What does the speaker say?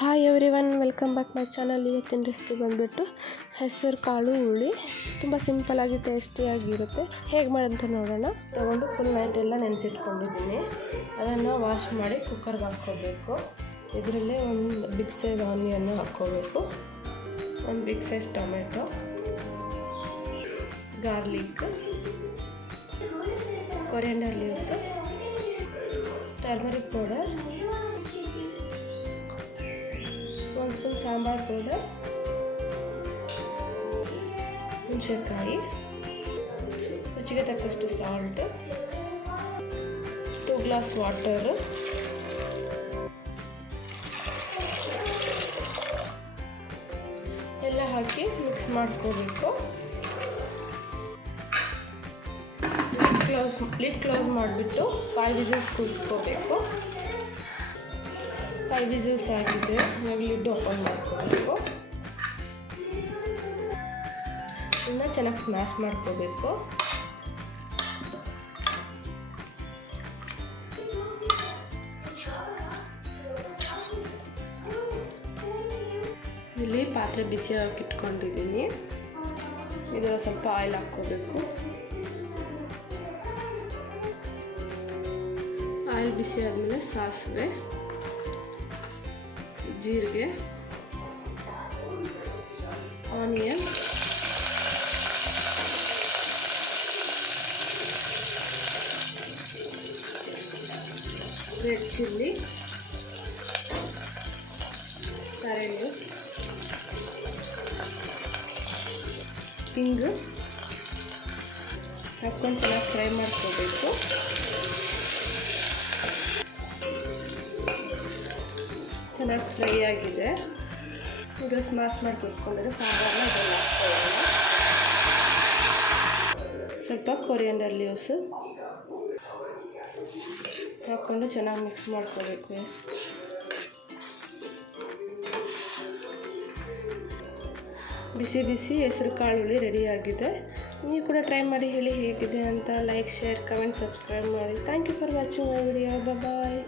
Hi every one welcome back my channel ಇವತ್ತಿನ recipe ಬಂದುಬಿಟ್ಟು ಹೆಸರು, ಕಾಳು, ಹುಳಿ. ತುಂಬ ಸಿಂಪಲಾಗಿ ಟೇಸ್ಟಿಯಾಗಿರುತ್ತೆ ಹೇಗೆ ಮಾಡೋದಂತ ನೋಡೋಣ. ತಗೊಂಡು ಫುಲ್ ನೈಟ್ ಎಲ್ಲ ನೆನೆಸಿಟ್ಕೊಂಡಿದ್ದೀನಿ. ಅದನ್ನು ವಾಶ್ ಮಾಡಿ ಕುಕ್ಕರ್ಗೆ ಹಾಕ್ಕೋಬೇಕು. ಇದರಲ್ಲೇ ಒಂದು ಬಿಗ್ ಸೈಜ್ ಆನಿಯನ್ನು ಹಾಕ್ಕೋಬೇಕು. ಒಂದು big size tomato garlic coriander leaves turmeric powder ಒಂದು ಸ್ಪೂನ್ ಸಾಂಬಾರು ಪೌಡರ್, ಹುಣಸೆಕಾಯಿ ರುಚಿಗೆ ತಕ್ಕಷ್ಟು ಸಾಲ್ಟ್ ಟೂ ಗ್ಲಾಸ್ ವಾಟರು ಎಲ್ಲ ಹಾಕಿ ಮಿಕ್ಸ್ ಮಾಡ್ಕೋಬೇಕು. ಕ್ಲೋಸ್ ಲಿಡ್ ಕ್ಲೋಸ್ ಮಾಡಿಬಿಟ್ಟು ಫೈವ್ ವಿಸಿಲ್ಸ್ ಕೂಡಿಸ್ಕೋಬೇಕು ಫೈವ್ ವಿಸಿಲ್ಸ್ ಆಗಿದೆ ಇವಾಗ ಓಪನ್ ಮಾಡ್ಕೋಬೇಕು. ಇನ್ನು ಚೆನ್ನಾಗಿ ಸ್ಮ್ಯಾಶ್ ಮಾಡ್ಕೋಬೇಕು. ಇಲ್ಲಿ ಪಾತ್ರೆ ಬಿಸಿ ಇಟ್ಕೊಂಡಿದ್ದೀನಿ. ಇದರ ಸ್ವಲ್ಪ ಆಯಿಲ್ ಹಾಕ್ಕೋಬೇಕು. ಆಯಿಲ್ ಬಿಸಿ ಆದಮೇಲೆ ಸಾಸಿವೆ. ಜೀರಿಗೆ ಆನಿಯನ್ ರೆಡ್ ಚಿಲ್ಲಿ ಕರೆಂಡು ಹಿಂಗು ಹಾಕ್ಕೊಂಡು ಚೆನ್ನಾಗಿ ಫ್ರೈ ಮಾಡ್ಕೋಬೇಕು. ಚೆನ್ನಾಗಿ ಫ್ರೈ ಆಗಿದೆ. ಈಗ ಸ್ಮಾಶ್ ಮಾಡಿ ಕೊಟ್ಕೊಂಡ್ರೆ ಸಾಂಬಾರನ್ನ ಇದೆಲ್ಲ ಹಾಕ್ಕೊಳ್ಳೋಣ ಸ್ವಲ್ಪ ಕೊರಿಯಂಡರ್ ಲೀವ್ಸ್ ಹಾಕ್ಕೊಂಡು ಚೆನ್ನಾಗಿ ಮಿಕ್ಸ್ ಮಾಡ್ಕೋಬೇಕು. ಬಿಸಿ ಬಿಸಿ ಹೆಸರು ಹುಳಿ ರೆಡಿಯಾಗಿದೆ ನೀವು ಕೂಡ ಟ್ರೈ ಮಾಡಿ ಹೇಳಿ ಹೇಗಿದೆ ಅಂತ ಲೈಕ್ ಶೇರ್ ಕಮೆಂಟ್ ಸಬ್ಸ್ಕ್ರೈಬ್ ಮಾಡಿ. Thank you for watching my video bye